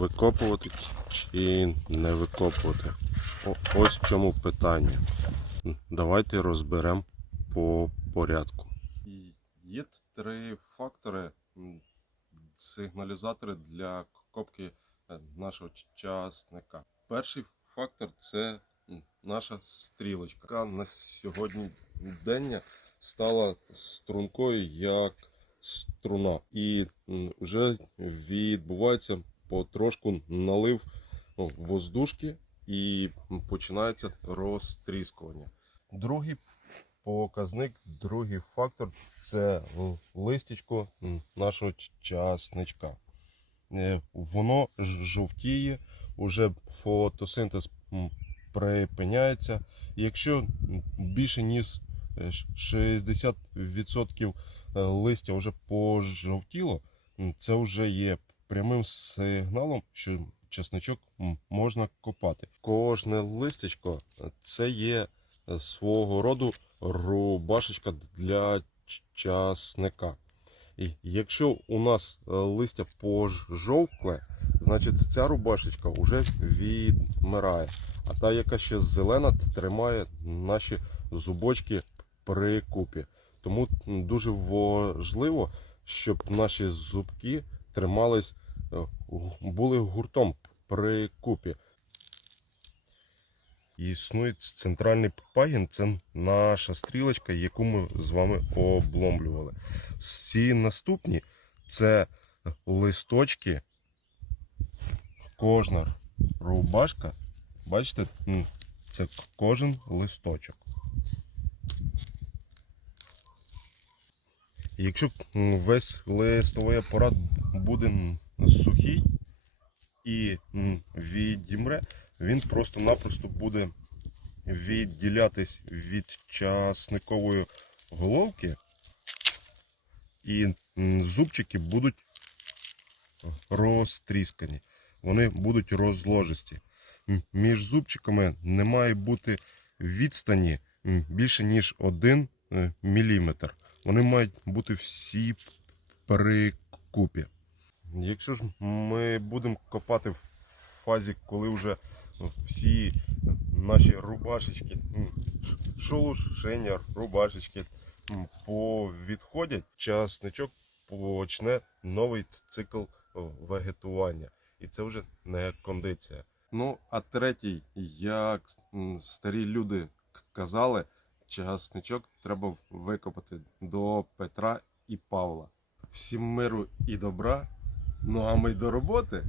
викопувати чи не викопувати. Ось в чому питання. Давайте розберемо по порядку. Є три фактори, сигналізатори для копки е, нашого часника. Перший фактор це наша стрілочка, яка на сьогодні дення стала стрункою як струна. І вже відбувається потрошку налив ну, воздушки і починається розтріскування. Другий показник, другий фактор це листячко нашого часничка. Е, Воно жовтіє, уже фотосинтез припиняється. Якщо більше ніж е, 60% е, листя вже пожовтіло, це вже є прямим сигналом, що часничок можна копати. Кожне листячко е, це є свого роду рубашечка для часника. І якщо у нас е, листя пожовкле, значить ця рубашечка вже відмирає. А та, яка ще зелена, тримає наші зубочки при купі. Тому дуже важливо, щоб наші зубки тримались, були гуртом при купі. Існує центральний пагін, це наша стрілочка, яку ми з вами обломлювали. Всі наступні це листочки. Кожна рубашка. Бачите, це кожен листочок. Якщо весь листовий апарат буде сухий і відімре, він просто-напросто буде відділятись від часникової головки, і зубчики будуть розтріскані. Вони будуть розложисті. Між зубчиками не має бути відстані більше, ніж 1 мм. Вони мають бути всі при купі. Якщо ж ми будемо копати в фазі, коли вже всі наші рубашечки, м, шолушення, рубашечки повідходять, часничок почне новий цикл вегетування. І це вже не кондиція. Ну, а третій, як старі люди казали, часничок треба викопати до Петра і Павла. Всім миру і добра. Ну а ми до роботи.